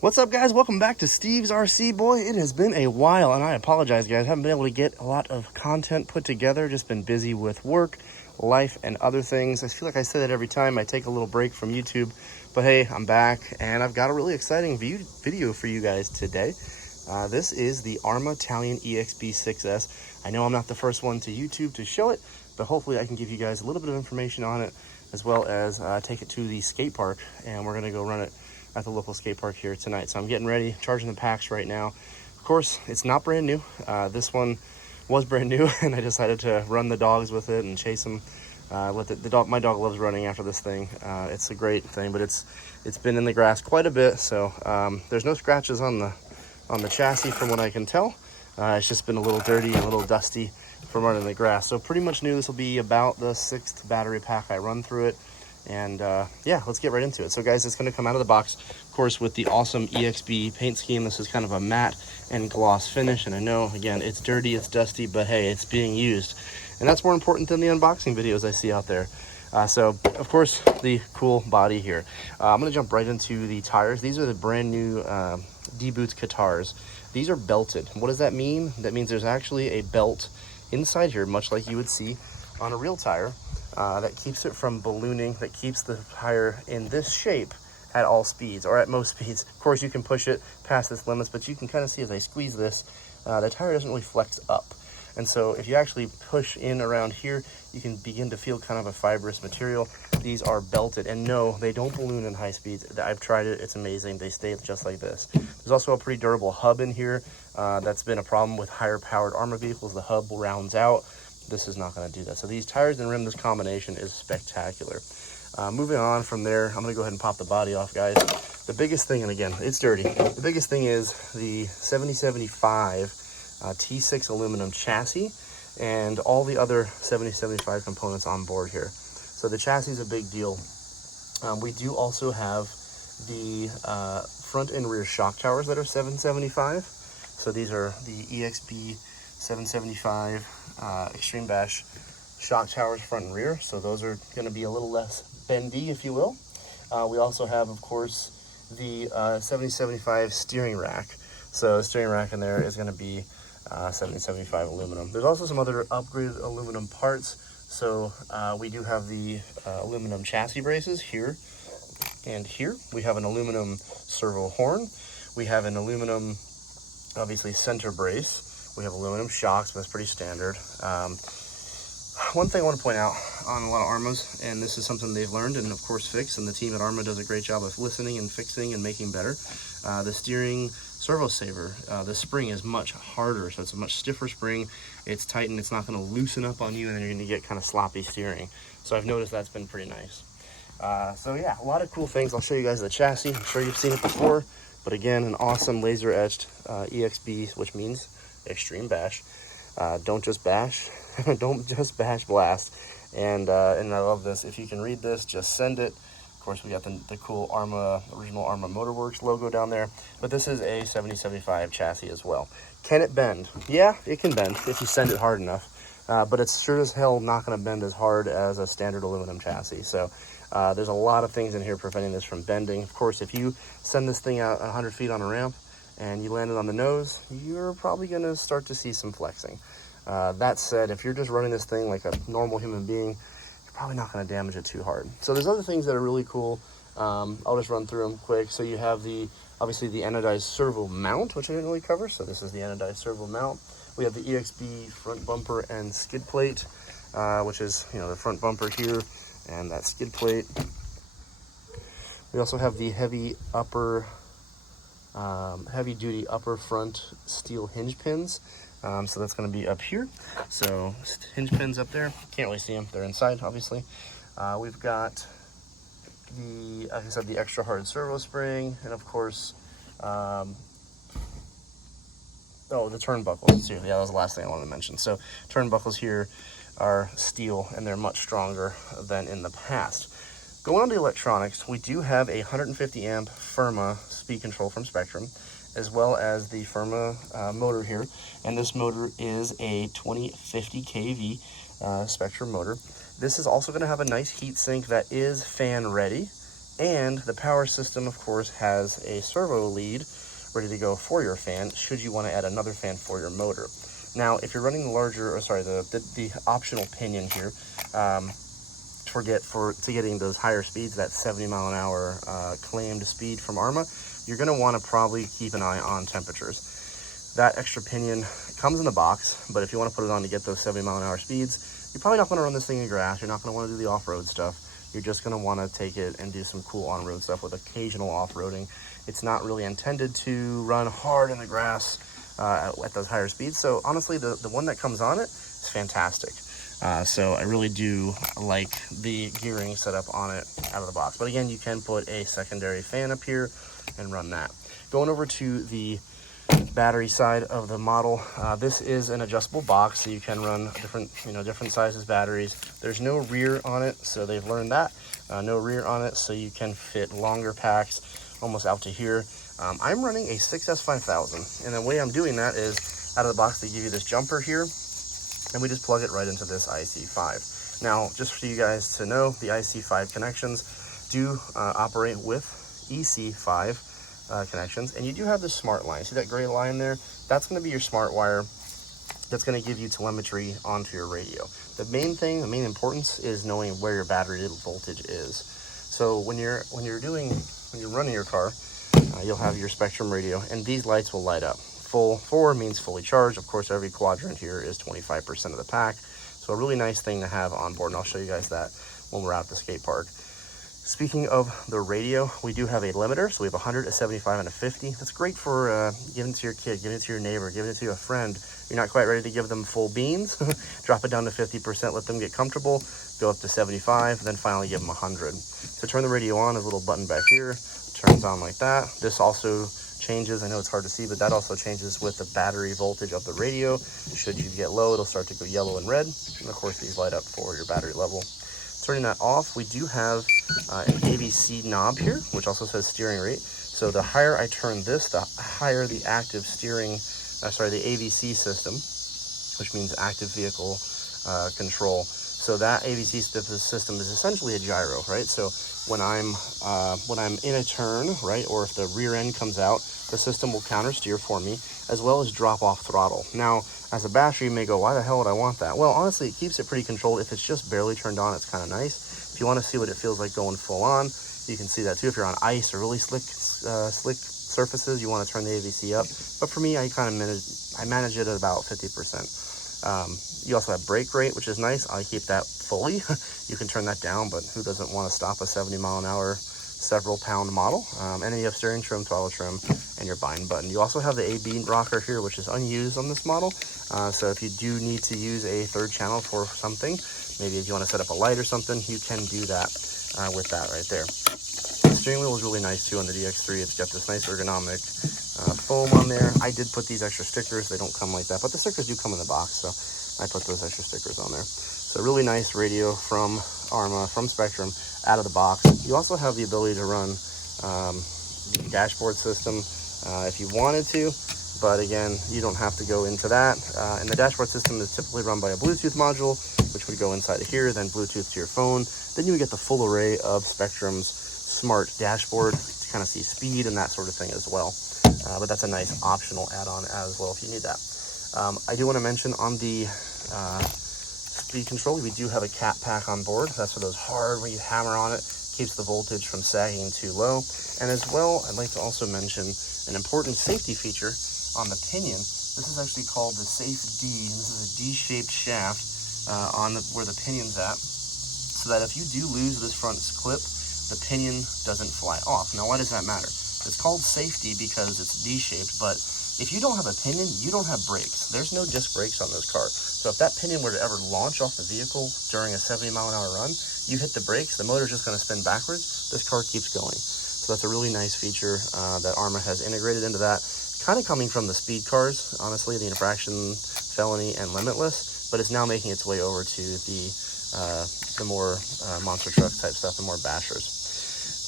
What's up, guys? Welcome back to Steve's RC. Boy, it has been a while, and I apologize, guys. Haven't been able to get a lot of content put together. Just been busy with work, life, and other things. I feel like I say that every time I take a little break from YouTube. But hey, I'm back, and I've got a really exciting video for you guys today. This is the Arrma Talion EXB 6S. I know I'm not the first one to YouTube to show it, but hopefully I can give you guys a little bit of information on it, as well as take it to the skate park, and we're going to go run it at the local skate park here tonight. So I'm getting ready, charging the packs right now. Of course, it's not brand new. This one was brand new, and I decided to run the dogs with it and chase them with it. My dog loves running after this thing. It's a great thing, but it's been in the grass quite a bit. So there's no scratches on the chassis from what I can tell. It's just been a little dirty, a little dusty from running in the grass. So pretty much new. This will be about the 6th battery pack I run through it. And yeah, let's get right into it. So guys, it's going to come out of the box, of course, with the awesome EXB paint scheme. This is kind of a matte and gloss finish, and I know, again, it's dirty, it's dusty, but hey, it's being used, and that's more important than the unboxing videos I see out there. So of course, the cool body here. I'm going to jump right into the tires. These are the brand new D-Boots Katars. These are belted. What does that mean? That means there's actually a belt inside here, much like you would see on a real tire. That keeps it from ballooning, that keeps the tire in this shape at all speeds, or at most speeds. Of course, you can push it past its limits, but you can kind of see as I squeeze this, the tire doesn't really flex up. And so if you actually push in around here, you can begin to feel kind of a fibrous material. These are belted, and no, they don't balloon in high speeds. I've tried it, it's amazing. They stay just like this. There's also a pretty durable hub in here. That's been a problem with higher powered Arrma vehicles. The hub rounds out. This is not going to do that. So these tires and rim, this combination is spectacular. Moving on from there, I'm going to go ahead and pop the body off, guys. The biggest thing, and again, it's dirty. The biggest thing is the 7075 T6 aluminum chassis and all the other 7075 components on board here. So the chassis is a big deal. We do also have the front and rear shock towers that are 775. So these are the EXB 775 Extreme Bash shock towers front and rear, so those are going to be a little less bendy, if you will. We also have, of course, the 7075 steering rack. So the steering rack in there is going to be 7075 aluminum. There's also some other upgraded aluminum parts. So we do have the aluminum chassis braces here and here. We have an aluminum servo horn. We have an aluminum, obviously, center brace. We have aluminum shocks, but that's pretty standard. One thing I want to point out on a lot of Arrmas, and this is something they've learned and of course fixed, and the team at Arrma does a great job of listening and fixing and making better. The steering servo saver, the spring is much harder, so it's a much stiffer spring. It's tightened, it's not going to loosen up on you, and then you're going to get kind of sloppy steering. So I've noticed that's been pretty nice. So yeah, a lot of cool things. I'll show you guys the chassis. I'm sure you've seen it before, but again, an awesome laser etched EXB, which means Extreme Bash. Don't just bash, don't just bash, blast. And I love this. If you can read this, just send it. Of course, we got the cool Arrma, original Arrma Motorworks logo down there. But this is a 7075 chassis as well. Can it bend? Yeah, it can bend if you send it hard enough. But it's sure as hell not going to bend as hard as a standard aluminum chassis. So there's a lot of things in here preventing this from bending. Of course, if you send this thing out 100 feet on a ramp, and you land it on the nose, you're probably going to start to see some flexing. That said, if you're just running this thing like a normal human being, you're probably not going to damage it too hard. So there's other things that are really cool. I'll just run through them quick. So you have obviously the anodized servo mount, which I didn't really cover. So this is the anodized servo mount. We have the EXB front bumper and skid plate, which is, the front bumper here and that skid plate. We also have the heavy duty upper front steel hinge pins. So that's going to be up here. So hinge pins up there. Can't really see them. They're inside, obviously. We've got like I said, the extra hard servo spring, and of course, the turnbuckles too. Yeah, that was the last thing I wanted to mention. So turnbuckles here are steel, and they're much stronger than in the past. Going on to electronics, we do have a 150 amp Firma speed control from Spectrum, as well as the Firma motor here. And this motor is a 2050 kV Spectrum motor. This is also going to have a nice heat sink that is fan ready. And the power system, of course, has a servo lead ready to go for your fan, should you want to add another fan for your motor. Now, if you're running the larger, or sorry, the optional pinion here, to getting those higher speeds, that 70 mile an hour claimed speed from Arrma, you're going to want to probably keep an eye on temperatures. That extra pinion comes in the box, but if you want to put it on to get those 70 mile an hour speeds, you're probably not going to run this thing in grass. You're not going to want to do the off-road stuff. You're just going to want to take it and do some cool on-road stuff with occasional off-roading. It's not really intended to run hard in the grass at those higher speeds. So honestly, the one that comes on it is fantastic. So I really do like the gearing set up on it out of the box. But again, you can put a secondary fan up here and run that. Going over to the battery side of the model, this is an adjustable box, so you can run different sizes batteries. There's no rear on it, so they've learned that. No rear on it, so you can fit longer packs almost out to here. I'm running a 6S5000, and the way I'm doing that is out of the box they give you this jumper here, and we just plug it right into this IC5. Now, just for you guys to know, the IC5 connections do operate with EC5 connections, and you do have the smart line. See that gray line there? That's going to be your smart wire that's going to give you telemetry onto your radio. The main importance is knowing where your battery voltage is. So when you're running your car, you'll have your Spectrum radio, and these lights will light up. Full 4 means fully charged. Of course, every quadrant here is 25% of the pack. So a really nice thing to have on board, and I'll show you guys that when we're out at the skate park. Speaking of the radio, we do have a limiter. So we have 100, a 75, and a 50. That's great for giving it to your kid, giving it to your neighbor, giving it to a friend. You're not quite ready to give them full beans. Drop it down to 50%, let them get comfortable, go up to 75, then finally give them 100. So turn the radio on, there's a little button back here, turns on like that. This also changes, I know it's hard to see, but that also changes with the battery voltage of the radio. Should you get low, it'll start to go yellow and red. And of course, these light up for your battery level. Turning that off, we do have an ABC knob here, which also says steering rate. So the higher I turn this, the higher the active steering, the AVC system, which means active vehicle control. So that AVC system is essentially a gyro, right? So when I'm in a turn, right, or if the rear end comes out, the system will counter steer for me, as well as drop off throttle. Now, as a basher, you may go, why the hell would I want that? Well, honestly, it keeps it pretty controlled. If it's just barely turned on, it's kind of nice. If you want to see what it feels like going full on, you can see that too. If you're on ice or really slick surfaces, you want to turn the AVC up. But for me, I manage it at about 50%. You also have brake rate, which is nice. I keep that fully. You can turn that down, but who doesn't want to stop a 70 mile an hour, several pound model? And then you have steering trim, throttle trim, and your bind button. You also have the AB rocker here, which is unused on this model. So if you do need to use a third channel for something, maybe if you want to set up a light or something, you can do that with that right there. The steering wheel is really nice too on the DX3. It's got this nice ergonomic foam on there. I did put these extra stickers. They don't come like that, but the stickers do come in the box, so I put those extra stickers on there. So really nice radio from Arrma, from Spectrum, out of the box. You also have the ability to run the dashboard system if you wanted to, but again, you don't have to go into that. And the dashboard system is typically run by a Bluetooth module, which would go inside of here, then Bluetooth to your phone. Then you would get the full array of Spectrum's smart dashboard to kind of see speed and that sort of thing as well. But that's a nice optional add-on as well if you need that. I do want to mention on the speed control, we do have a cap pack on board. That's for those hard, when you hammer on it, keeps the voltage from sagging too low. And as well, I'd like to also mention an important safety feature on the pinion. This is actually called the Safe D, and this is a D-shaped shaft where the pinion's at, so that if you do lose this front clip, the pinion doesn't fly off. Now, why does that matter? It's called safety because it's D-shaped, but if you don't have a pinion, you don't have brakes. There's no disc brakes on this car. So if that pinion were to ever launch off the vehicle during a 70 mile an hour run, you hit the brakes, the motor's just gonna spin backwards, this car keeps going. So that's a really nice feature that Arrma has integrated into that. Kind of coming from the speed cars, honestly, the infraction, felony, and limitless, but it's now making its way over to the more monster truck type stuff, the more bashers.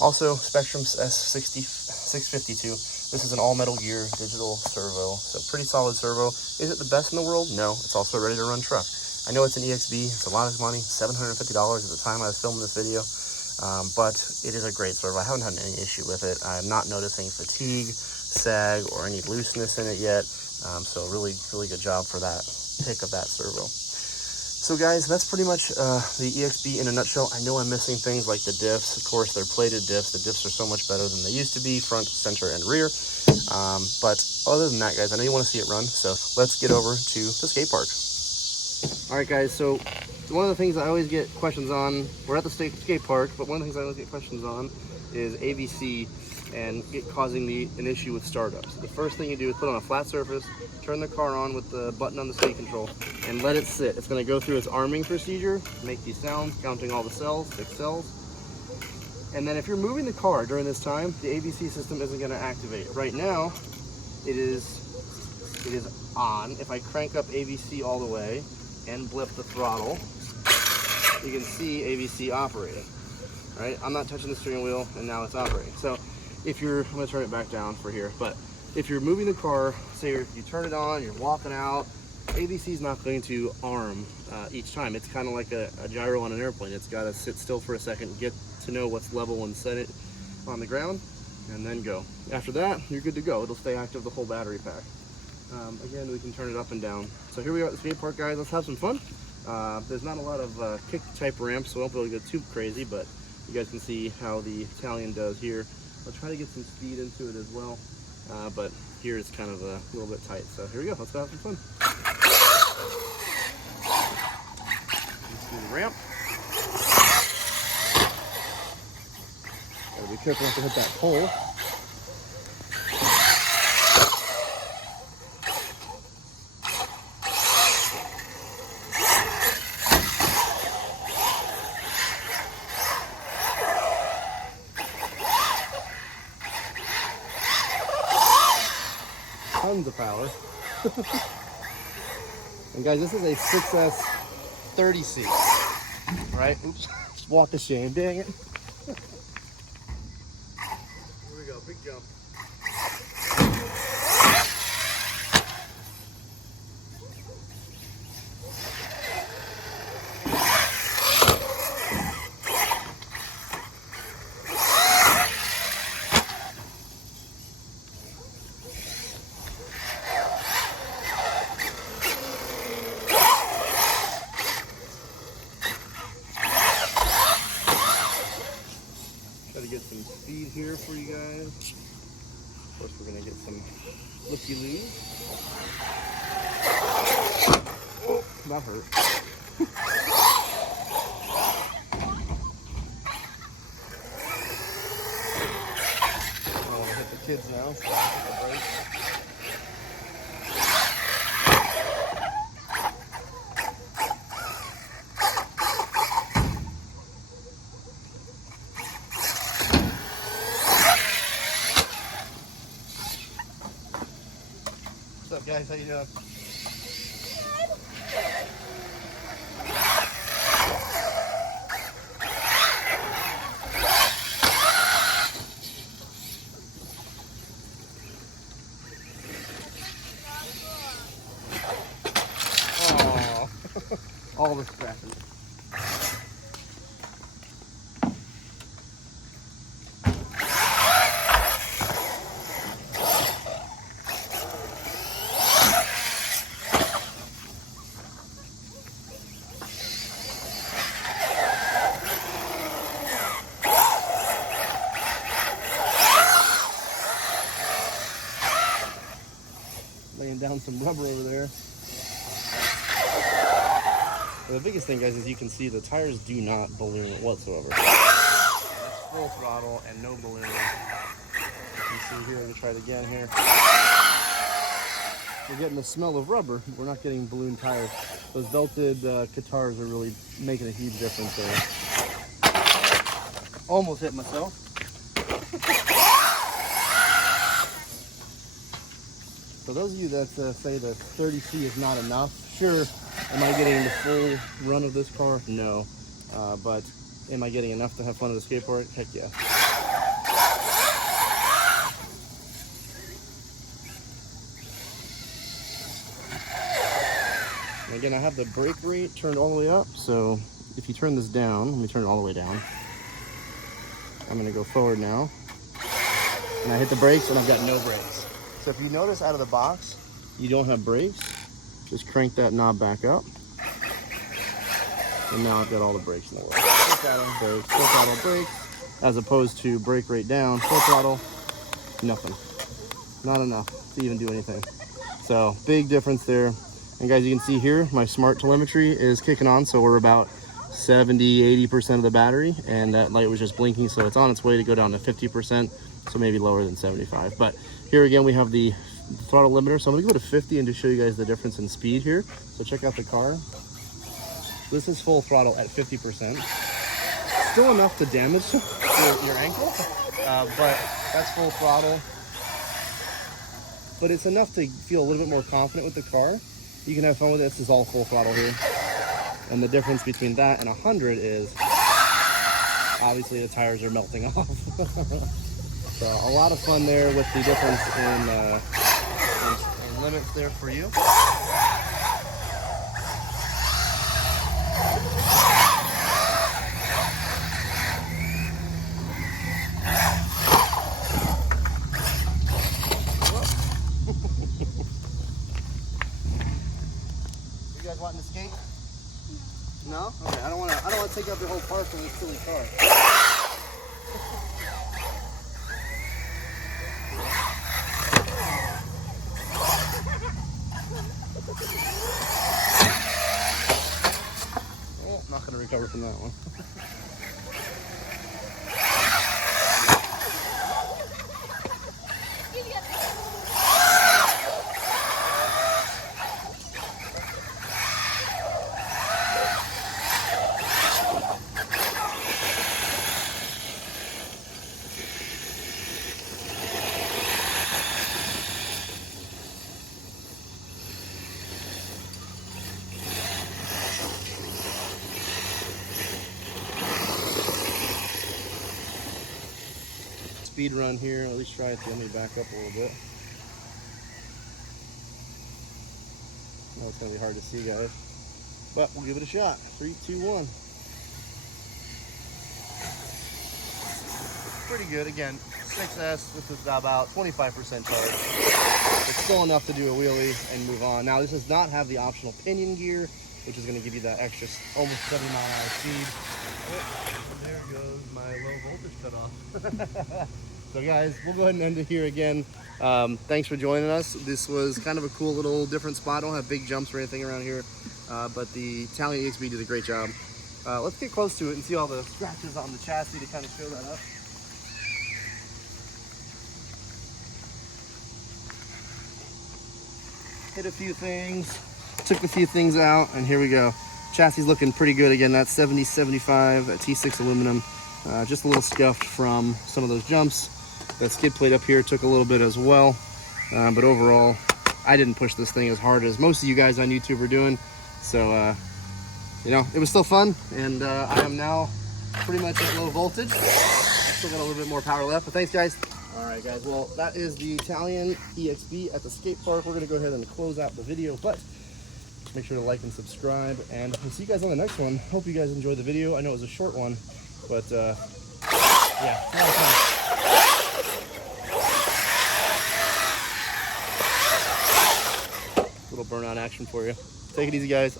Also, Spectrum's S652. This is an all-metal gear digital servo, so pretty solid servo. Is it the best in the world? No, it's also a ready-to-run truck. I know it's an EXB, it's a lot of money, $750 at the time I was filming this video. but it is a great servo. I haven't had any issue with it. I'm not noticing fatigue, sag, or any looseness in it yet. So really good job for that pick of that servo. So guys, that's pretty much the EXB in a nutshell. I know I'm missing things like the diffs. Of course, they're plated diffs. The diffs are so much better than they used to be, front, center, and rear. But other than that, guys, I know you want to see it run, so let's get over to the skate park. All right, guys, so one of the things I always get questions on, we're at the skate park, but one of the things I always get questions on is AVC and it causing an issue with startups. The first thing you do is put on a flat surface, turn the car on with the button on the speed control, and let it sit. It's going to go through its arming procedure, make these sounds, counting all the cells, 6 cells. And then if you're moving the car during this time, the AVC system isn't going to activate. Right now, it is on. If I crank up AVC all the way and blip the throttle, you can see AVC operating. Right? I'm not touching the steering wheel, and now it's operating. So if I'm going to turn it back down for here, but if you're moving the car, say you turn it on, you're walking out, AVC is not going to arm each time. It's kind of like a gyro on an airplane. It's got to sit still for a second, get to know what's level and set it on the ground, and then go. After that, you're good to go. It'll stay active the whole battery pack. Again, we can turn it up and down. So here we are at the skate park, guys. Let's have some fun. There's not a lot of kick type ramps, so I won't be able to go too crazy, but you guys can see how the Talion does here. I'll try to get some speed into it as well, but here it's kind of a little bit tight. So here we go, let's go have some fun. Let's do the ramp. Gotta be careful not to hit that pole. Tons of power. And guys, this is a 6S 30C. Right? Oops. Just walk the shame. Dang it. Here we go. Big jump. Try to get some speed here for you guys. Of course, we're going to get some looky-loos. Oh, that hurt. I don't want to hit the kids now, so I'll take a break. What's up, guys? How you doing? Oh, all the scratches. Laying down some rubber over there. But the biggest thing, guys, is you can see the tires do not balloon whatsoever. That's full throttle and no ballooning. You can see here, I'm gonna try it again here. We're getting the smell of rubber. We're not getting balloon tires. Those belted guitars are really making a huge difference there. Almost hit myself. So those of you that say the 30C is not enough, sure, am I getting the full run of this car? No. But am I getting enough to have fun at the skate park? Heck yeah. And again, I have the brake rate turned all the way up, so if you turn this down, let me turn it all the way down. I'm gonna go forward now. And I hit the brakes and I've got no brakes. So if you notice out of the box, you don't have brakes, just crank that knob back up. And now I've got all the brakes in the world. Full throttle, brakes, full throttle, brakes, as opposed to brake rate down, full throttle, nothing. Not enough to even do anything. So big difference there. And guys, you can see here, my smart telemetry is kicking on. So we're about 70–80% of the battery, and that light was just blinking. So it's on its way to go down to 50%. So maybe lower than 75. But here again, we have the throttle limiter. So I'm gonna go to 50 and just show you guys the difference in speed here. So check out the car. This is full throttle at 50%. Still enough to damage your ankle, but that's full throttle. But it's enough to feel a little bit more confident with the car. You can have fun with it. This is all full throttle here. And the difference between that and 100 is obviously the tires are melting off. So a lot of fun there with the difference in limits there for you. You guys want to skate? No? Okay, I don't want to take up your whole park in this silly car. Oh, not going to recover from that one. Speed run here, at least try it. Let me back up a little bit. I know it's going to be hard to see, guys, but we'll give it a shot. 3, 2, 1. Pretty good. Again, 6S. This is about 25% charge. It's still enough to do a wheelie and move on. Now, this does not have the optional pinion gear, which is going to give you that extra almost 70-mile-an-hour speed. Oh, there goes my low voltage cutoff. So guys, we'll go ahead and end it here again. Thanks for joining us. This was kind of a cool little different spot. I don't have big jumps or anything around here, but the Talion EXB did a great job. Let's get close to it and see all the scratches on the chassis to kind of show that up. Hit a few things, took a few things out, and here we go. Chassis looking pretty good. Again, that's 70/75 T6 aluminum. Just a little scuffed from some of those jumps. That skid plate up here took a little bit as well. But overall, I didn't push this thing as hard as most of you guys on YouTube are doing. So, you know, it was still fun. And I am now pretty much at low voltage. I still got a little bit more power left. But thanks, guys. All right, guys. Well, that is the Talion EXB at the skate park. We're going to go ahead and close out the video. But make sure to like and subscribe. And we'll see you guys on the next one. Hope you guys enjoyed the video. I know it was a short one. But, yeah, a lot of fun. Little burnout action for you. Take it easy, guys.